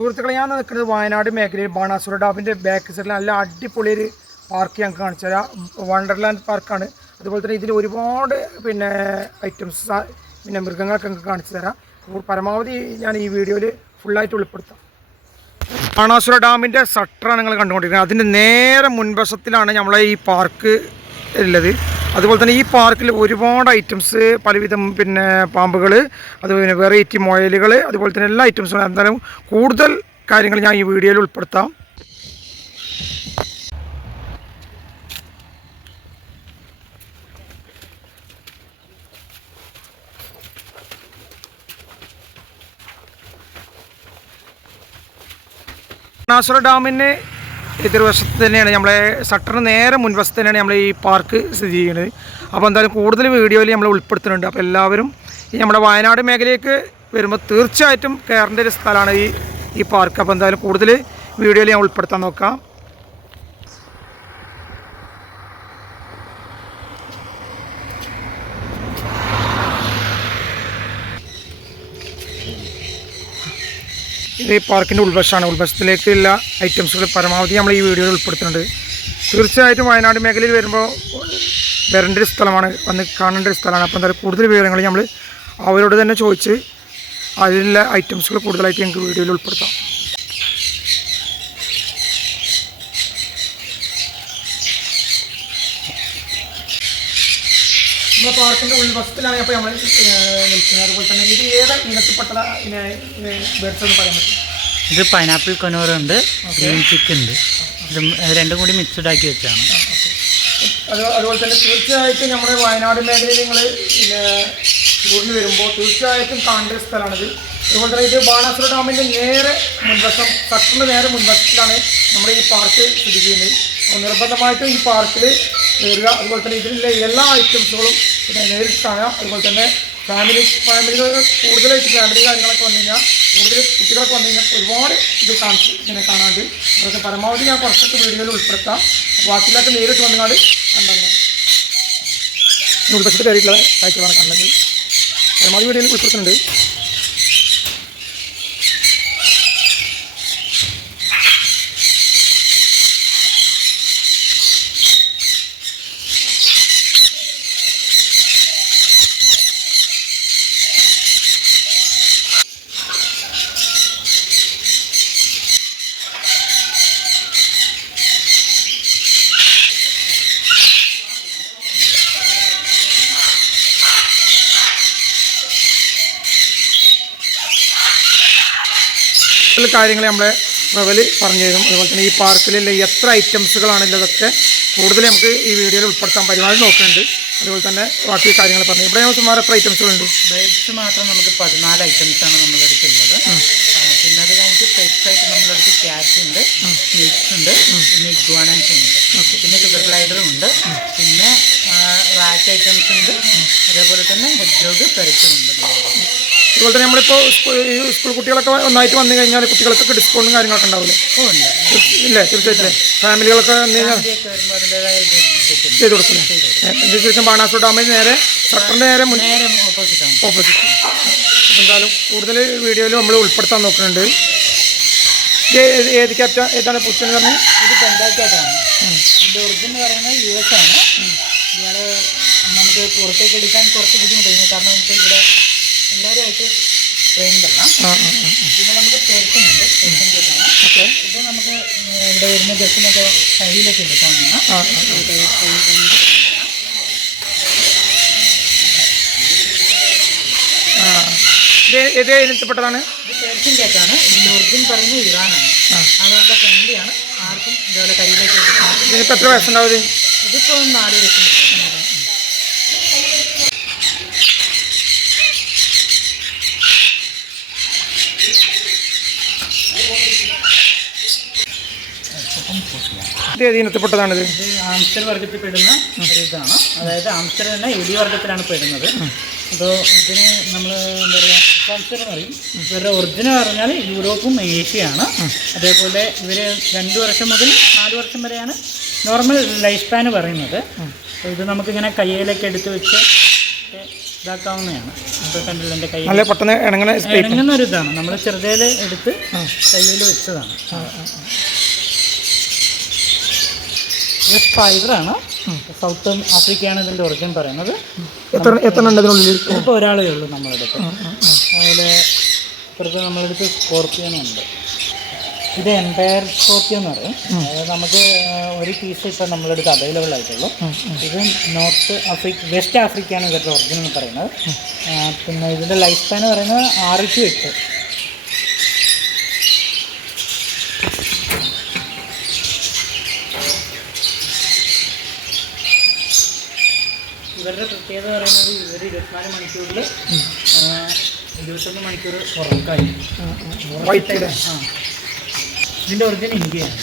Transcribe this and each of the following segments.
സുഹൃത്തുക്കളെ ഞാൻ നിൽക്കുന്നത് വയനാട് മേഖലയിൽ ബാണാസുര ഡാമിന്റെ ബാക്ക് സൈഡിൽ നല്ല അടിപൊളി ഒരു പാർക്ക് ഞങ്ങൾക്ക് കാണിച്ചു തരാം. വണ്ടർലാൻഡ് പാർക്കാണ് അതുപോലെ തന്നെ ഇതിൽ ഒരുപാട് പിന്നെ ഐറ്റംസ് പിന്നെ മൃഗങ്ങളൊക്കെ ഞങ്ങൾക്ക് കാണിച്ചു തരാം. അപ്പോൾ പരമാവധി ഞാൻ ഈ വീഡിയോയിൽ ഫുള്ളായിട്ട് ഉൾപ്പെടുത്താം. ബാണാസുര ഡാമിന്റെ സട്ടറാണ് നിങ്ങൾ കണ്ടുകൊണ്ടിരിക്കുന്നത്. അതിന്റെ നേരെ മുൻവശത്തിലാണ് നമ്മളെ ഈ പാർക്ക് ഉള്ളത്. അതുപോലെ തന്നെ ഈ പാർക്കിൽ ഒരുപാട് ഐറ്റംസ് പലവിധം പിന്നെ പാമ്പുകൾ അതുപോലെ വെറൈറ്റി മൊയലുകൾ അതുപോലെ തന്നെ എല്ലാ ഐറ്റംസും എന്തായാലും കൂടുതൽ കാര്യങ്ങൾ ഞാൻ ഈ വീഡിയോയിൽ ഉൾപ്പെടുത്താം. ബാണാസുര ഡാമിന് എതിർവശത്ത് തന്നെയാണ് നമ്മളെ ഷട്ടറിന് നേരെ മുൻവശത്ത് തന്നെയാണ് നമ്മൾ ഈ പാർക്ക് സ്ഥിതി ചെയ്യുന്നത്. അപ്പോൾ എന്തായാലും കൂടുതൽ വീഡിയോയിൽ നമ്മൾ ഉൾപ്പെടുത്തുന്നുണ്ട്. അപ്പോൾ എല്ലാവരും ഈ നമ്മുടെ വയനാട് മേഖലയിലേക്ക് വരുമ്പോൾ തീർച്ചയായിട്ടും കയറേണ്ട ഒരു സ്ഥലമാണ് ഈ ഈ പാർക്ക്. അപ്പോൾ എന്തായാലും കൂടുതൽ വീഡിയോയിൽ ഞാൻ ഉൾപ്പെടുത്താൻ നോക്കാം. ഇത് പാർക്കിന്റെ ഉൾവശമാണ്. ഉൾവശത്തിലേക്കുള്ള ഐറ്റംസുകൾ പരമാവധി നമ്മൾ ഈ വീഡിയോയിൽ ഉൾപ്പെടുത്തുന്നുണ്ട്. തീർച്ചയായിട്ടും വയനാട് മേഖലയിൽ വരുമ്പോൾ വരേണ്ട ഒരു സ്ഥലമാണ്. വന്ന് കാണേണ്ട ഒരു സ്ഥലമാണ്. അപ്പോൾ എന്തായാലും കൂടുതൽ വിവരങ്ങൾ നമ്മൾ അവരോട് തന്നെ ചോദിച്ച് അതിലുള്ള ഐറ്റംസുകൾ കൂടുതലായിട്ട് ഞങ്ങൾക്ക് വീഡിയോയിൽ ഉൾപ്പെടുത്താം. നമ്മുടെ പാർക്കിന്റെ ഉൾവശത്തിലാണ് അപ്പോൾ നമ്മൾ നിൽക്കുന്നത്. അതുപോലെ തന്നെ ഇത് ഏത് ഇനത്തിൽപ്പെട്ട ബേഡ്സ് എന്ന് പറയാൻ പറ്റും? ഇത് പൈനാപ്പിൾ കനോറുണ്ട് ഗ്രീൻ ചിക്ക് ഉണ്ട്. ഇത് രണ്ടും കൂടി മിക്സ്ഡ് ആക്കി വെച്ചാണ്. അത് അതുപോലെ തന്നെ തീർച്ചയായിട്ടും നമ്മുടെ വയനാട് മേഖലയിൽ നിങ്ങൾ ഊർന്ന് ടൂറിന് വരുമ്പോൾ തീർച്ചയായിട്ടും കാണേണ്ട ഒരു സ്ഥലമാണിത്. അതുപോലെ തന്നെ ഇത് ബാണാസുര ഡാമിന്റെ നേരെ മുൻവശം സട്ടറിന്റെ നേരെ മുൻവശത്തിലാണ് നമ്മുടെ ഈ പാർക്ക് സ്ഥിതി ചെയ്യുന്നത്. അപ്പോൾ നിർബന്ധമായിട്ടും ഈ പാർക്കിൽ കയറുക അതുപോലെ തന്നെ ഇതിലുള്ള എല്ലാ ഐറ്റംസുകളും പിന്നെ നേരിട്ട് കാണാം അതുപോലെ തന്നെ ഫാമിലി ഫാമിലികൾ കൂടുതലായിട്ട് ഫാമിലി കാര്യങ്ങളൊക്കെ വന്നു കഴിഞ്ഞാൽ കൂടുതൽ കുട്ടികളൊക്കെ വന്നു കഴിഞ്ഞാൽ ഒരുപാട് ഇത് കാണിച്ച് ഇങ്ങനെ കാണാണ്ട് അതൊക്കെ പരമാവധി ഞാൻ കുറച്ചൊക്കെ വീഡിയോയിൽ ഉൾപ്പെടുത്താം. ബാക്കിയിലൊക്കെ നേരിട്ട് വന്നുകൊണ്ട് ഇനി ഉൾവശത്ത് കയറിയിട്ടുള്ള കാഴ്ചകളാണ് കാണുന്നത്. പരമാവധി വീഡിയോയിൽ ഉൾപ്പെടുത്തുന്നുണ്ട്. കാര്യങ്ങൾ നമ്മളെ പ്രവൽ പറഞ്ഞു തരും. അതുപോലെ തന്നെ ഈ പാർക്കിലുള്ള എത്ര ഐറ്റംസുകളാണുള്ളതൊക്കെ കൂടുതൽ നമുക്ക് ഈ വീഡിയോയിൽ ഉൾപ്പെടുത്താൻ പരിപാടി നോക്കുന്നുണ്ട്. അതുപോലെ തന്നെ ബാക്കി കാര്യങ്ങൾ പറഞ്ഞു. ഇവിടെ നമുക്ക് സുമാർ എത്ര ഐറ്റംസുകളുണ്ട്? ബേഡ്സ് മാത്രം നമുക്ക് പതിനാല് ഐറ്റംസ് ആണ് നമ്മുടെ അടുത്തുള്ളത് പിന്നെ അത് കഴിഞ്ഞിട്ട് പെറ്റ്സ് ആയിട്ട് നമ്മുടെ അടുത്ത് ക്യാറ്റ് ഉണ്ട് മിക്സ് ഉണ്ട് പിന്നെ ഇഗ്വാനൻസ് ഉണ്ട്. പിന്നെ ഷുഗർ ഗ്ലൈഡറും ഉണ്ട്. പിന്നെ റാറ്റ് ഐറ്റംസ് ഉണ്ട്. അതേപോലെ തന്നെ ഹെഡ്ജോഗ് പെരച്ചും ഉണ്ട്. അതുപോലെ തന്നെ നമ്മളിപ്പോൾ സ്കൂൾ ഈ സ്കൂൾ കുട്ടികളൊക്കെ ഒന്നായിട്ട് വന്നു കഴിഞ്ഞാൽ കുട്ടികൾക്കൊക്കെ ഡിസ്കൗണ്ടും കാര്യങ്ങളൊക്കെ ഉണ്ടാവില്ലേ? ഇല്ലേ? തീർച്ചയായിട്ടും ഫാമിലികളൊക്കെ വന്നു കഴിഞ്ഞാൽ ഇത് ചെയ്ത് കൊടുക്കില്ലേ ശരിക്കും ശേഷം ബാണാസുര ഡാമിൽ നേരെ ഷട്ടറിന്റെ നേരെ ഓപ്പോസിറ്റ് എന്തായാലും കൂടുതൽ വീഡിയോയിൽ നമ്മൾ ഉൾപ്പെടുത്താൻ നോക്കുന്നുണ്ട്. ഏത് ക്യാപ്റ്റ ഏതാണ് പുച്ചെന്ന് പറഞ്ഞത് ഇത് ബംഗാൾക്കാറ്റാണ് ഇതിന്റെ ഒറിജിൻ എന്ന് പറയുന്നത് യു എസ് ആണ്. ഇയാൾ നമുക്ക് പുറത്തേക്ക് എടുക്കാൻ കുറച്ച് ബുദ്ധിമുട്ടായിരുന്നു കാരണം വെച്ചാൽ ഇവിടെ എല്ലാവരുമായിട്ട് ട്രെയിൻഡ് അല്ല ആ ആ ആ പിന്നെ നമുക്ക് ഇത് നമുക്ക് ഇവിടെ വരുന്ന ഗസ്റ്റിനൊക്കെ കയ്യിലൊക്കെ എടുക്കാവുന്നതാണ് ആ ആ ആ ഇത് ഏത് ഇനത്തിൽപ്പെട്ടതാണ് ഇത് പേഴ്സൺ കേട്ടാണ് ഇതിന്റെ ഒറിജിൻ പറയുന്നത് ഇറാനാണ് ആ. ഫ്രണ്ട്ലിയാണ് ആർക്കും ഇതേപോലെ കയ്യിലേക്ക് എടുക്കാൻ എത്ര വയസ്സുണ്ടാവും ഇത് ഇതിപ്പോൾ നാല് ലക്ഷം ഇത് ഏത് ഇനത്തിൽപ്പെട്ടതാണിത്? ആംസ്റ്റർ വർഗത്തിൽ പെടുന്ന ഒരു ഇതാണ് അതായത് ആംസ്റ്റർ തന്നെ എലി വർഗത്തിലാണ് പെടുന്നത്. അപ്പോൾ ഇതിന് നമ്മൾ എന്താ പറയുക ആംസ്റ്റർ എന്ന് പറയും. ഇവരുടെ ഒറിജിനൽ പറഞ്ഞാൽ യൂറോപ്പും ഏഷ്യയാണ്. അതേപോലെ ഇവർ രണ്ട് വർഷം മുതൽ നാല് വർഷം വരെയാണ് നോർമൽ ലൈഫ് സ്പാൻ പറയുന്നത്. അപ്പോൾ ഇത് നമുക്കിങ്ങനെ കയ്യിലൊക്കെ എടുത്ത് വെച്ച് ഇതാക്കാവുന്നതാണ്. ഇപ്പോൾ കണ്ടില്ല എന്റെ കയ്യിൽ നല്ല പെട്ടെന്ന് ഇണങ്ങുന്ന ഒരു ഇതാണ് നമ്മൾ ചെറുതേൽ എടുത്ത് കയ്യിൽ വെച്ചതാണ്. ഇത് സ്പൈഡറാണ് സൗത്ത് ആഫ്രിക്കയാണ് ഇതിന്റെ ഒറിജിൻ പറയുന്നത്. എത്ര എത്ര ഉണ്ട് അതിനുള്ളിൽ ഇതിപ്പോൾ ഒരാളേ ഉള്ളൂ നമ്മളെടുത്ത്. അതുപോലെ ഇപ്പോഴത്തെ നമ്മളെടുത്ത് സ്കോർപ്പിയനുണ്ട് ഇത് എംപയർ സ്കോർപ്പിയോ എന്ന് പറയും. അതായത് നമുക്ക് ഒരു പീസ് ഇപ്പം നമ്മളെടുത്ത് അവൈലബിൾ ആയിട്ടുള്ളൂ. ഇത് നോർത്ത് ആഫ്രിക്ക വെസ്റ്റ് ആഫ്രിക്കയാണ് ഇതൊക്കെ ഒറിജിൻ എന്ന് പറയുന്നത്. പിന്നെ ഇതിന്റെ ലൈഫ് സ്പാൻ പറയുന്നത് ആറ് ടു എട്ട്. ഇവരുടെ പ്രത്യേകത പറയുന്നത് ഇവർ ഇരുപത്തിനാല് മണിക്കൂറിൽ ഇരുപത്തൊന്ന് മണിക്കൂർ ഉറക്കായി. വൈറ്റ് ആ. ഇതിന്റെ ഒറിജിൻ ഇന്ത്യയാണ്.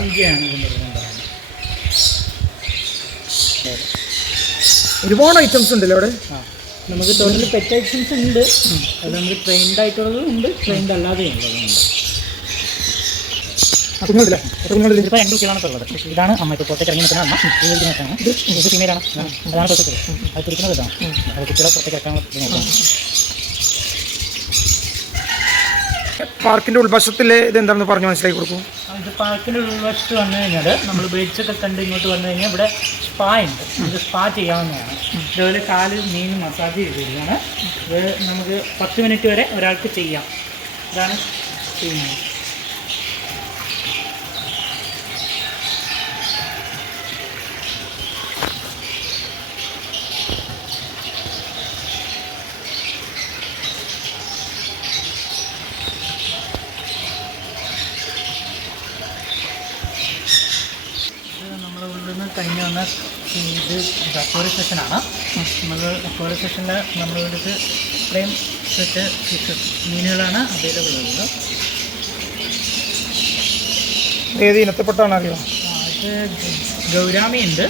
ഇന്ത്യയാണ് ഇതിന്റെ ഒരുപാട് ഐറ്റംസ് ഉണ്ടല്ലോ അവിടെ? ആ. നമുക്ക് തൊഴിൽ പെറ്റ് ഐറ്റംസ് ഉണ്ട്. അത് നമുക്ക് ട്രെയിൻഡ് ആയിട്ടുള്ളതും ഉണ്ട്. ട്രെയിൻഡ് അല്ലാതെയും ഉള്ളതും ഉണ്ട്. കുഞ്ഞുണ്ടല്ലേ കുഞ്ഞുണ്ടല്ലേ ഇതിപ്പോൾ രണ്ട് കുട്ടികളാണ് ഇപ്പോൾ ഉള്ളത്. ഇതാണ് അമ്മ. ഇപ്പോൾ പുറത്തേക്ക് ഇറങ്ങി നിൽക്കുന്ന അമ്മ. ഇത് ഇരിക്കുന്നതാണ് ഇത് ഫീമെയിലാണ് അതാണ് പുറത്തേക്ക് അത് പിടിക്കുന്നത് ഇതാണ് അത് കുട്ടികളെ പുറത്തേക്ക് ഇറക്കാൻ. പാർക്കിന്റെ ഉൾവശത്തിൽ ഇത് എന്താണെന്ന് പറഞ്ഞു മനസ്സിലാക്കി കൊടുക്കും. ഇത് പാർക്കിന്റെ ഉൾവശത്ത് വന്നു കഴിഞ്ഞാൽ നമ്മൾ ബീച്ചൊക്കെ കണ്ട് ഇങ്ങോട്ട് വന്നു കഴിഞ്ഞാൽ ഇവിടെ സ്പാ ഉണ്ട്. ഇത് സ്പാ ചെയ്യാവുന്നതാണ്. ഇതുപോലെ കാൽ മീൻ മസാജ് ചെയ്തിരിക്കുകയാണ് ഇത് നമുക്ക് പത്ത് മിനിറ്റ് വരെ ഒരാൾക്ക് ചെയ്യാം. ഇതാണ് ചെയ്യുന്നത് ഇത് നിന്ന് കഴിഞ്ഞ് വന്ന ഇത് പോലീസ് സെഷനാണ് നമ്മൾ പോലീസ് സെഷനിൽ നമ്മളുടെ അടുത്ത് ഇത്രയും സെറ്റ് ഫിഷ് മീനുകളാണ് അവൈലബിൾ ഉള്ളത്. ഏത് ഇനത്തിൽപ്പെട്ടാണ് അറിയോ? ഇത് ഗൗരാമി ഉണ്ട്.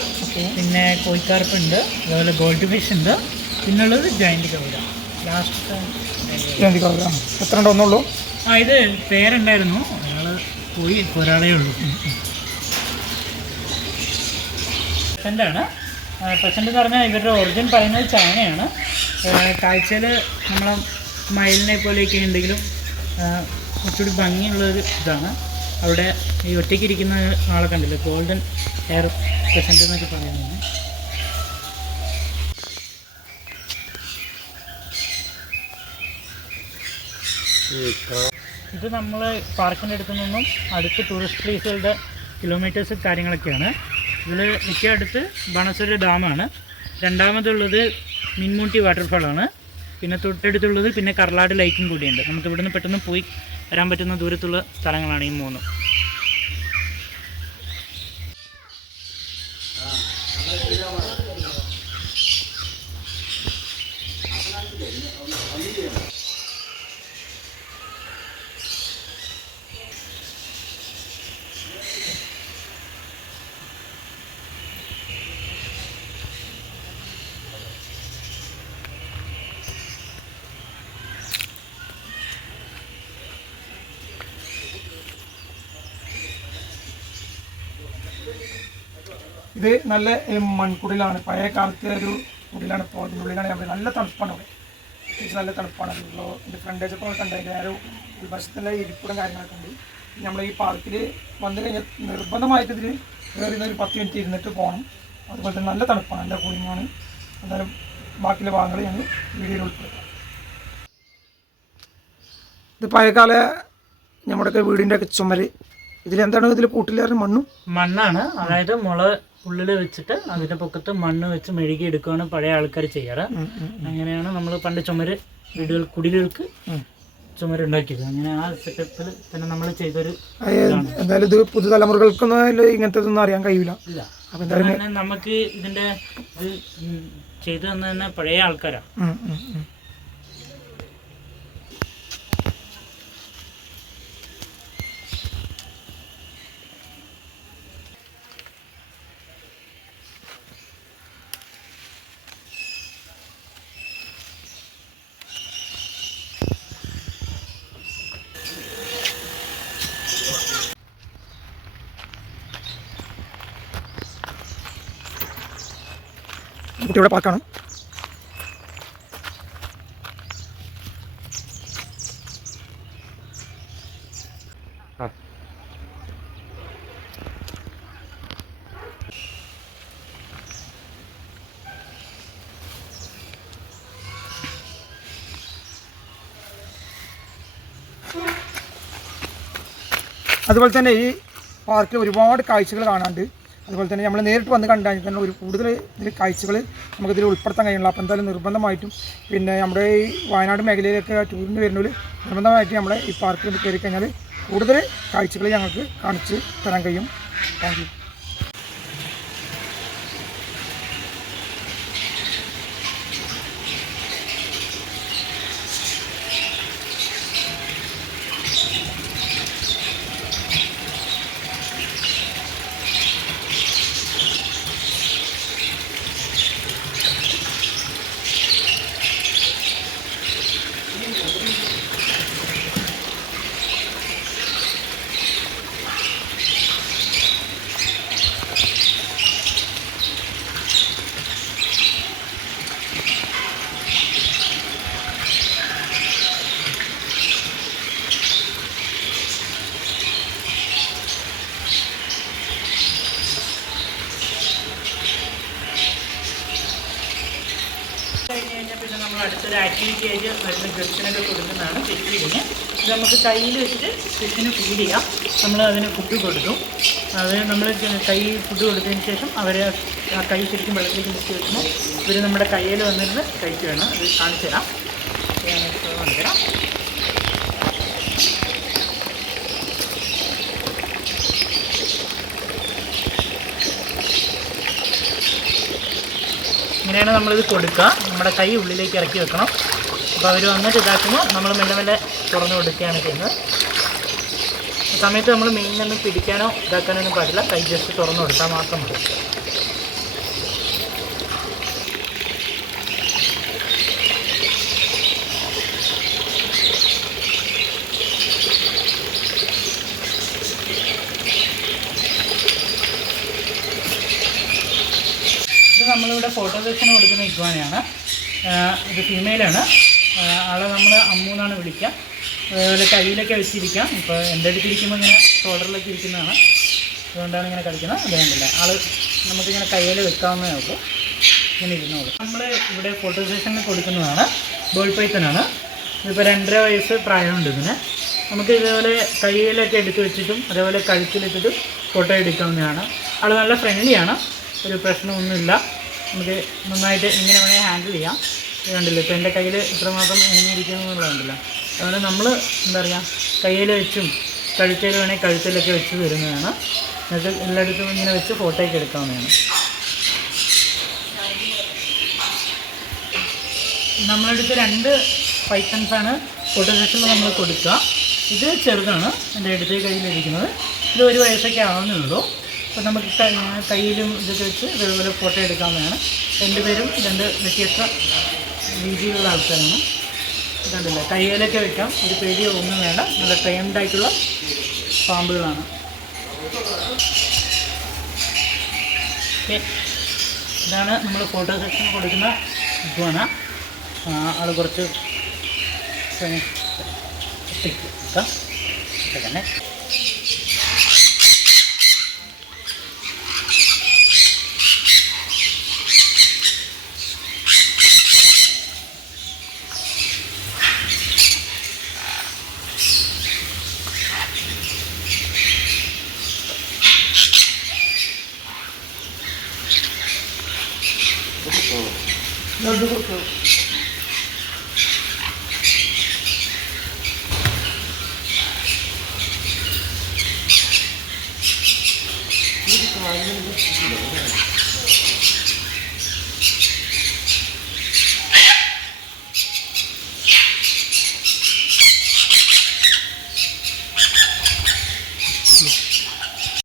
പിന്നെ കോഴിക്കാർപ്പുണ്ട് അതുപോലെ ഗോൾഡ് ഫിഷ് ഉണ്ട്. പിന്നുള്ളത് ജയന്റ് ഗൗരാം. ലാസ്റ്റ് ജയന്തിക്കാവിലാണ് എത്ര ഉണ്ടോ ഒന്നുള്ളൂ ആ ഇത് പേരുണ്ടായിരുന്നു. ഒരാൾ പോയി ഒരാളേ ഉള്ളൂ. പ്രസന്റാണ് പ്രസന്റ് എന്ന് പറഞ്ഞാൽ ഇവരുടെ ഒറിജിൻ പറയുന്നത് ചൈനയാണ്. കാഴ്ചയിൽ നമ്മളെ മയിലിനെ പോലെയൊക്കെ ഉണ്ടെങ്കിലും കുറച്ചുകൂടി ഭംഗിയുള്ളൊരു ഇതാണ്. അവിടെ ഈ ഒറ്റയ്ക്ക് ഇരിക്കുന്ന ആളെ കണ്ടില്ലേ? ഗോൾഡൻ ഹെയർ പ്രസന്റ് എന്നൊക്കെ പറയുന്നത്. ഇത് നമ്മൾ പാർക്കിന്റെ അടുത്തു നിന്നും അടുത്ത് ടൂറിസ്റ്റ് പ്ലേസുകളുടെ കിലോമീറ്റേഴ്സ് കാര്യങ്ങളൊക്കെയാണ്. ഇതിൽ മിക്ക അടുത്ത് ബണസുര ഡാമാണ്. രണ്ടാമതുള്ളത് മിൻമൂട്ടി വാട്ടർഫാളാണ്. പിന്നെ തൊട്ടടുത്തുള്ളത് പിന്നെ കർലാട് ലൈക്കും കൂടിയുണ്ട്. നമുക്ക് ഇവിടുന്ന് പെട്ടെന്ന് പോയി വരാൻ പറ്റുന്ന ദൂരത്തുള്ള സ്ഥലങ്ങളാണ് ഈ മൂന്ന്. ഇത് നല്ല മൺകുടിലാണ്. പഴയ കാലത്തെ ഒരു കുടിലാണ് ഉള്ളിലാണ് ഞാൻ നല്ല തണുപ്പാണ് അവിടെ. അത്യാവശ്യം നല്ല തണുപ്പാണ്. അതിലുള്ള എന്റെ ഫ്രണ്ടേജ് ഒക്കെ കണ്ടായിരുന്നു ആ ഒരു ഇരിപ്പിടം കാര്യങ്ങളൊക്കെ ഉണ്ട്. നമ്മൾ ഈ പാർക്കിൽ വന്നു കഴിഞ്ഞാൽ നിർബന്ധമായിട്ട് ഇതിൽ കയറുന്ന ഒരു പത്ത് മിനിറ്റ് ഇരുന്നിട്ട് പോകണം. അതുപോലെ തന്നെ നല്ല തണുപ്പാണ്. നല്ല കൂളിങ്ങാണ് എന്തായാലും ബാക്കിയുള്ള ഭാഗങ്ങൾ ഞാൻ വീഡിയോയിൽ ഉൾപ്പെടുത്താം. ഇത് പഴയകാല നമ്മുടെയൊക്കെ വീടിന്റെ ഒക്കെ ചുമര്. ഇതിലെന്താണ് ഇതിൽ കൂട്ടിലേറെ മണ്ണും? മണ്ണാണ്. അതായത് മുള ഉള്ളിൽ വെച്ചിട്ട് അതിന്റെ പൊക്കത്ത് മണ്ണ് വെച്ച് മെഴുകി എടുക്കുകയാണ് പഴയ ആൾക്കാർ ചെയ്യാറ്. അങ്ങനെയാണ് നമ്മൾ പണ്ട് ചുമര് വീടുകൾ കുടിലുകൾക്ക് ചുമരുണ്ടാക്കിയത്. അങ്ങനെ ആ സെറ്റപ്പിൽ തന്നെ നമ്മൾ ചെയ്തൊരു എന്തായാലും ഇത് പുതുതലമുറകൾക്കൊന്നും ഇങ്ങനത്തെ ഒന്നും അറിയാൻ കഴിയില്ല നമുക്ക് ഇതിന്റെ ഇത് ചെയ്തു തന്നെ പഴയ ആൾക്കാരാണ് ഇവിടെ പാർക്കാണ് അതുപോലെ തന്നെ ഈ പാർക്കിൽ ഒരുപാട് കാഴ്ചകൾ കാണാണ്ട് അതുപോലെ തന്നെ നമ്മൾ നേരിട്ട് വന്ന് കണ്ടാൽ തന്നെ ഒരു കൂടുതൽ കാഴ്ചകൾ നമുക്കിതിൽ ഉൾപ്പെടുത്താൻ കഴിയുള്ളൂ അപ്പോൾ എന്തായാലും നിർബന്ധമായിട്ടും പിന്നെ നമ്മുടെ ഈ വയനാട് മേഖലയിലൊക്കെ ടൂറിന് വരുന്നവർ നിർബന്ധമായിട്ട് നമ്മുടെ ഈ പാർക്കിൽ കയറി കഴിഞ്ഞാൽ കൂടുതൽ കാഴ്ചകൾ ഞങ്ങൾക്ക് കാണിച്ച് തരാൻ കഴിയും. താങ്ക് യു കഴിഞ്ഞ് കഴിഞ്ഞാൽ പിന്നെ നമ്മൾ അടുത്തൊരു ആക്ടിവിറ്റി ആയിട്ട് വരുന്ന ഗസ്റ്റിനൊക്കെ കൊടുക്കുന്നതാണ് ഫിഷ് ഫീഡിങ് ഇത് നമുക്ക് കയ്യിൽ വെച്ചിട്ട് ഫിഷിന് ഫീഡ് ചെയ്യാം. നമ്മൾ അതിന് ഫുഡ് കൊടുക്കും. അത് നമ്മൾ കൈ ഫുഡ് കൊടുത്തതിന് ശേഷം അവർ ആ കൈ ശരിക്കും വെള്ളത്തിലേക്ക് മുക്കി വെക്കുമ്പോൾ ഇവർ നമ്മുടെ കയ്യിൽ വന്നിരുന്ന് കഴിക്കുകയാണ് അത് കാണിച്ചു തരാം ഞാനിപ്പോൾ കാണിച്ചു തരാം ഇങ്ങനെയാണ് നമ്മളിത് കൊടുക്കുക. നമ്മുടെ കൈ ഉള്ളിലേക്ക് ഇറക്കി വെക്കണം. അപ്പോൾ അവർ വന്നിട്ട് ഇതാക്കുമ്പോൾ നമ്മൾ മെല്ലെ മെല്ലെ തുറന്നു കൊടുക്കുകയാണ് ചെയ്യുന്നത്. സമയത്ത് നമ്മൾ മീനിനൊന്നും പിടിക്കാനോ ഇതാക്കാനോ ഒന്നും പാടില്ല. കൈ ജസ്റ്റ് തുറന്നു കൊടുത്താൽ മാത്രം മതി ഇത് നമ്മളിവിടെ ഫോട്ടോ സെക്ഷൻ കൊടുക്കുന്ന ഇഗ്വാനയാണ്. ഇത് ഫീമെയിലാണ് ആളെ നമ്മൾ അമ്മു എന്നാണ് വിളിക്കുക അതേപോലെ കയ്യിലൊക്കെ വെച്ചിരിക്കാം. ഇപ്പോൾ എന്റെ അടുത്ത് ഇരിക്കുമ്പോൾ ഇങ്ങനെ ഷോൾഡറിലൊക്കെ ഇരിക്കുന്നതാണ്. അതുകൊണ്ടാണ് ഇങ്ങനെ കളിക്കുന്നത്. അത് കണ്ടില്ല ആൾ നമുക്കിങ്ങനെ കയ്യിൽ വെക്കാവുന്നതേ ഉള്ളൂ. ഇങ്ങനെ ഇരുന്നോളൂ. നമ്മൾ ഇവിടെ ഫോട്ടോ സെഷനിൽ കൊടുക്കുന്നതാണ്. ബോൾ പൈത്തനാണ് ഇതിപ്പോൾ രണ്ടര വയസ്സ് പ്രായമുണ്ട് ഇതിന്. നമുക്ക് ഇതേപോലെ കയ്യിലൊക്കെ എടുത്ത് വെച്ചിട്ടും അതേപോലെ കഴുത്തിലിട്ടിട്ടും ഫോട്ടോ എടുക്കാവുന്നതാണ്. ആൾ നല്ല ഫ്രണ്ട്ലിയാണ് ഒരു പ്രശ്നമൊന്നുമില്ല. നമുക്ക് നന്നായിട്ട് ഇങ്ങനെ വേണേൽ ഹാൻഡിൽ ചെയ്യാം. കണ്ടില്ല? ഇപ്പോൾ എന്റെ കയ്യിൽ ഇത്രമാത്രം എങ്ങനെയിരിക്കുന്നു എന്നുള്ളതുണ്ടല്ലോ അതുകൊണ്ട് നമ്മൾ എന്താ പറയുക കയ്യിൽ വെച്ചും കഴുത്തിൽ വേണമെങ്കിൽ കഴുത്തിലൊക്കെ വെച്ച് തരുന്നതാണ്. എന്നിട്ട് എല്ലായിടത്തും ഇങ്ങനെ വെച്ച് ഫോട്ടോയ്ക്ക് എടുക്കാവുന്നതാണ്. നമ്മളെടുത്ത് രണ്ട് പൈത്തൺസാണ് ഫോട്ടോ സെഷനിൽ നമ്മൾ കൊടുക്കുക. ഇത് ചെറുതാണ്. എന്റെ അടുത്ത് കയ്യിലിരിക്കുന്നത്. ഇത് ഒരു വയസ്സൊക്കെ ആവുന്നേ ഉള്ളൂ. അപ്പോൾ നമുക്ക് കയ്യിലും ഇതൊക്കെ വെച്ച് ഇതേപോലെ ഫോട്ടോ എടുക്കാവുന്നതാണ് രണ്ടുപേരും രണ്ട് വ്യത്യസ്ത രീതിയിലുള്ള ആൾക്കാരാണ്. കണ്ടില്ല കൈയിലൊക്കെ വെക്കാം. ഒരു പേടിയോ ഒന്നും വേണ്ട. നല്ല ട്രെയിൻഡ് ആയിട്ടുള്ള പാമ്പുകളാണ്. ഇതാണ് നമ്മൾ ഫോട്ടോ സെക്ഷൻ കൊടുക്കുന്ന ഇതുമാണ് ആൾ കുറച്ച് വെക്കാം തന്നെ. На другу